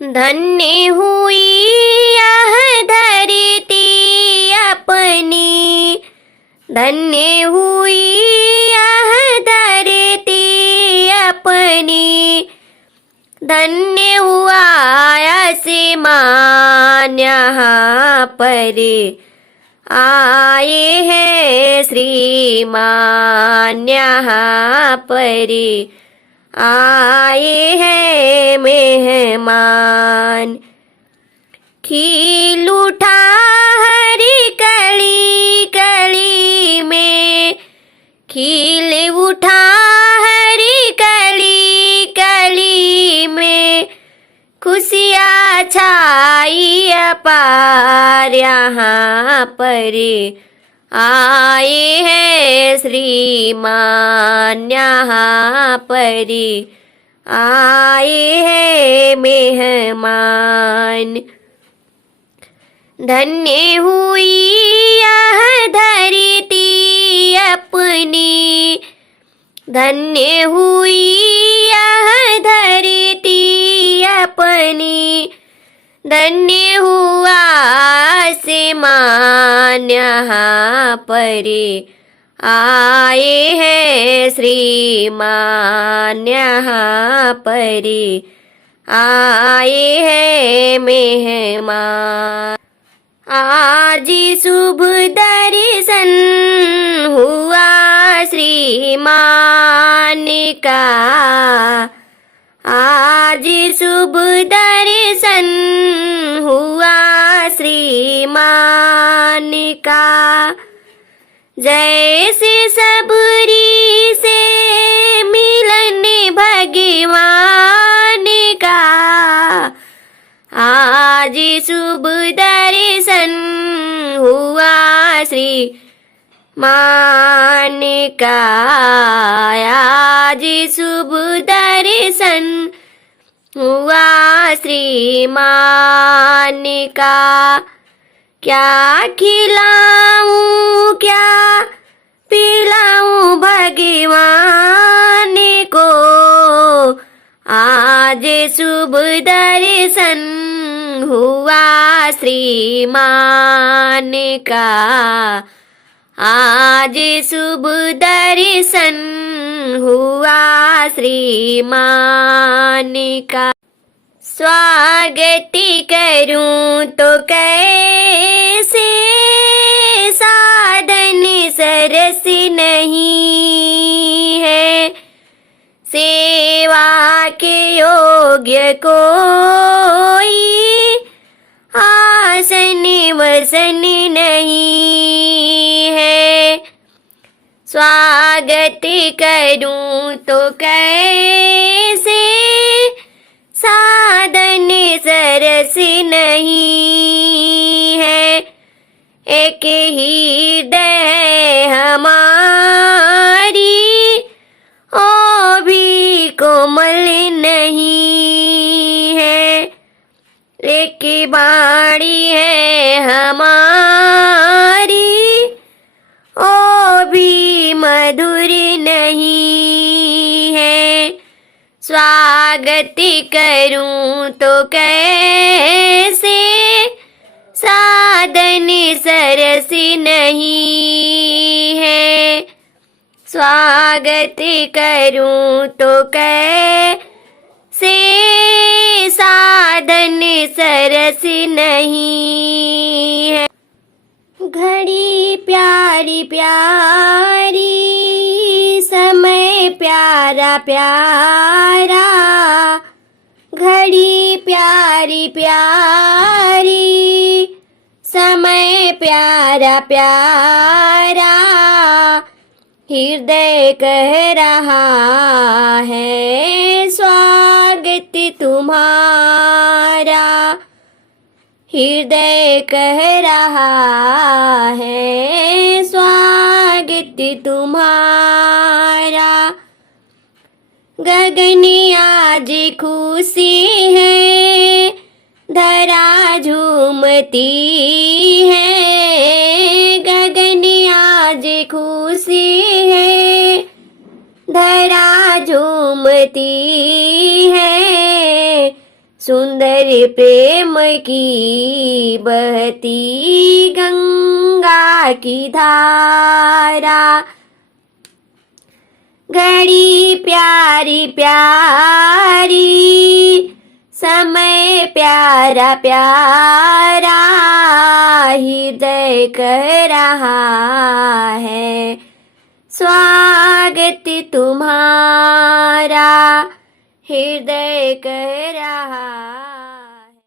धन्य हुई यह धरती अपनी, धन्य हुई यह धरती अपनी, धन्य हुआ आसमान यहाँ पर आए हैं श्रीमान, यहाँ पर आए हैं मेहमान। खिल उठा हरी कली कली में, खिल उठा हरी कली कली में, खुशियाँ छाई अपार यहाँ पर आए हैं श्रीमान, यहाँ पर आए हैं मेहमान। धन्य हुई यह धरती अपनी, धन्य हुई यह धरती अपनी, धन्य हुआ आसमान यहाँ पर आए हैं श्रीमान, यहाँ पर आए हैं मेहमान। आज शुभ दर्शन हुआ श्रीमान का, आज शुभ दर्शन हुआ श्रीमान का। जैसे सबरी से मिलन भगवान का, आज शुभ दर्शन हुआ श्रीमान का, आज शुभ दर्शन हुआ श्रीमान का। क्या खिलाऊं क्या पिलाऊं भगवान को, आज शुभ दर्शन हुआ श्रीमान का, आज शुभ दर्शन हुआ श्रीमान का। स्वागत करूं तो कैसे साधन सरस नहीं है, सेवा के योग्य कोई आसन वसन नहीं है। स्वागत करूं तो कैसे साधन सरस नहीं है, एक हृदय है हमारी ओ भी कोमल नहीं है, एक बाणी है हमारी ओ भी मधुर नहीं है। स्वागत करूं तो कैसे साधन सरस नहीं है, स्वागत करूं तो कैसे साधन सरस नहीं है। घड़ी प्यारी प्यारी, समय प्यारा प्यारा, घड़ी प्यारी प्यारी, समय प्यारा प्यारा, हृदय कह रहा है स्वागत तुम्हारा, हृदय कह रहा है स्वागत तुम्हारा। गगन आज खुशी है, धरा झूमती है, गगन आज खुशी है, धरा झूमती है, सुंदर प्रेम की बहती गंगा की धारा, घड़ी प्यारी प्यारी, समय प्यारा प्यारा, हृदय कह रहा है स्वागत तुम्हारा, हृदय कह रहा